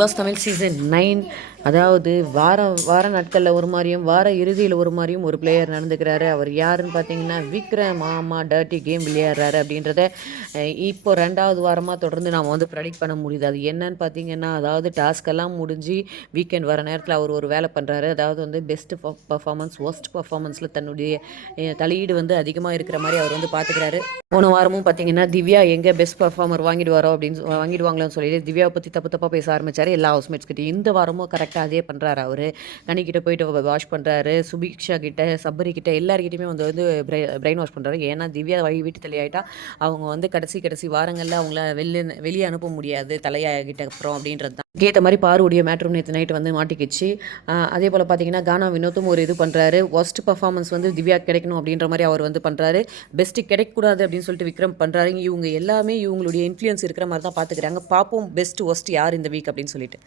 Pass Tamil season 9. அதாவது வார நாட்களில் ஒரு மாதிரியும் வார இறுதியில் ஒரு மாதிரியும் ஒரு பிளேயர் நடந்துக்கிறாரு. அவர் யாருன்னு பார்த்தீங்கன்னா விக்ரம். ஆமா, டர்ட்டி கேம் விளையாடுறாரு அப்படின்றத இப்போ 2வது வாரமாக தொடர்ந்து நாம் வந்து ப்ரெடிக்ட் பண்ண முடியுது. அது என்னன்னு பார்த்தீங்கன்னா, அதாவது டாஸ்கெல்லாம் முடிஞ்சு வீக்கெண்ட் வர நேரத்தில் அவர் ஒரு வேலை பண்ணுறாரு. அதாவது வந்து பெஸ்ட் பர்ஃபார்மன்ஸ் ஒஸ்ட் பர்ஃபார்மன்ஸில் தன்னுடைய தலையீடு வந்து அதிகமாக இருக்கிற மாதிரி அவர் வந்து பார்த்துக்கிறாரு. போன வாரமும் பார்த்தீங்கன்னா திவ்யா எங்கே பெஸ்ட் பர்ஃபார்மர் வாங்கிடுவாங்களோன்னு சொல்லிட்டு திவ்யாவை பற்றி தப்பாக பேச ஆரம்பித்தார் எல்லா ஹவுஸ்மேட்ஸ் கிட்டே. இந்த வாரமும் கரெக்டாக அதே பண்ணுறாரு. அவர் கனிக்கிட்ட போயிட்டு வாஷ் பண்ணுறாரு, சுபிக்ஷா கிட்ட, சபரி கிட்ட எல்லாருக்கிட்டையுமே வந்து பிரெயின் வாஷ் பண்ணுறாரு. ஏன்னா திவ்யா வீட்டு தலையாயிட்டா அவங்க வந்து கடைசி வாரங்களில் அவங்கள வெளியே அனுப்ப முடியாது தலையாகிட்ட அப்புறம் அப்படின்றது தான். ஏற்ற மாதிரி பாருடைய மேட்ரும் நேற்று நைட்டு வந்து மாட்டிக்கிச்சு. அதே போல் பார்த்தீங்கன்னா கானா வினோத்தும் ஒரு இது பண்ணுறாரு. ஒஸ்ட் பர்ஃபார்மன்ஸ் வந்து திவ்யா கிடைக்கணும் அப்படின்ற மாதிரி அவர் வந்து பண்ணுறாரு. பெஸ்ட்டு கிடைக்கக்கூடாது அப்படின்னு சொல்லிட்டு விக்ரம் பண்ணுறாரு. இவங்க எல்லாமே இவங்களுடைய இன்ஃப்ளூயன்ஸ் இருக்கிற மாதிரி தான் பார்த்துக்கிறாங்க. பார்ப்போம் பெஸ்ட் ஒஸ்ட் யார் இந்த வீக் அப்படின்னு சொல்லிட்டு.